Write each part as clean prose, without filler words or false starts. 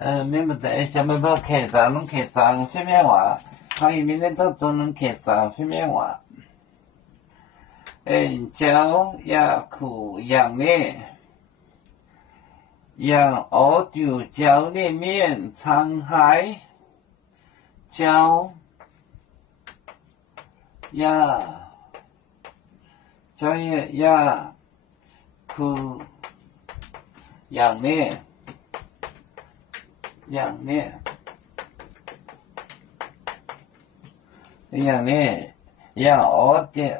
免不得，想要要客栈，拢客栈什么话？可以明天都做能客栈什么话？鸟也苦养咧，养鹅就教里面沧海，教呀苦养咧。养咧，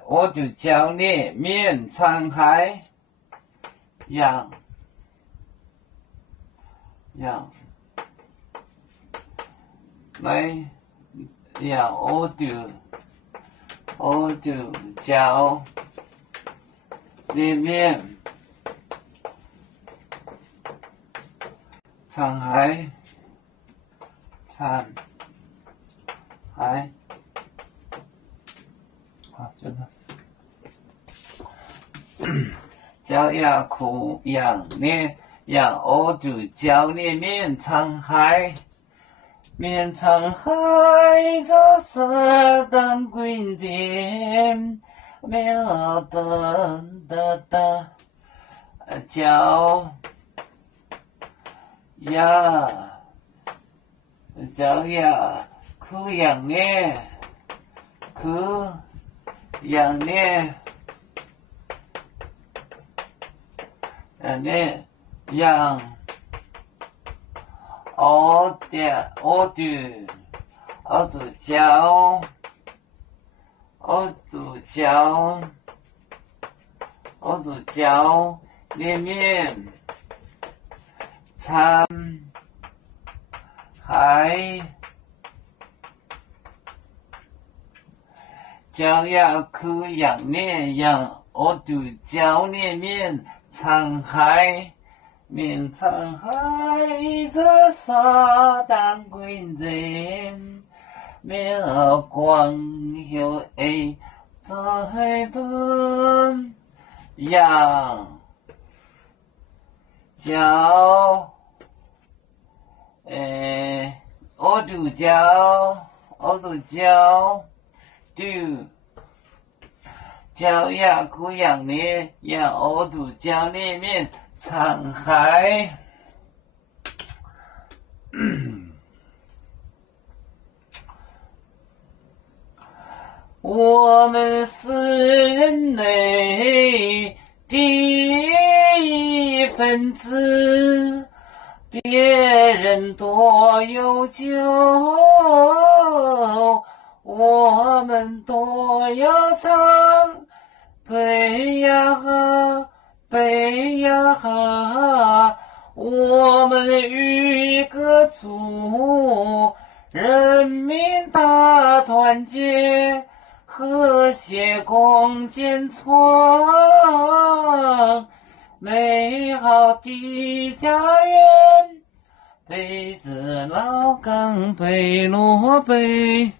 我就教你面沧海，养，来养我就教你面沧海。好，就这。教呀苦养你，养我就教你面沧海，面沧海这沙荡滚进，喵哒哒哒，教呀苦养你，养我就教里面沧海，教呀苦养你养，我就教里面沧海，面沧海这沙荡滚进，妙光有在等，养教我就教呀苦养你养我就教里面沧海。我们是人类的一份子，别人多有酒，我们都要唱，背呀哈，我们与歌祝人民大团结，和谐共建创美好的家园，北至老港北落北。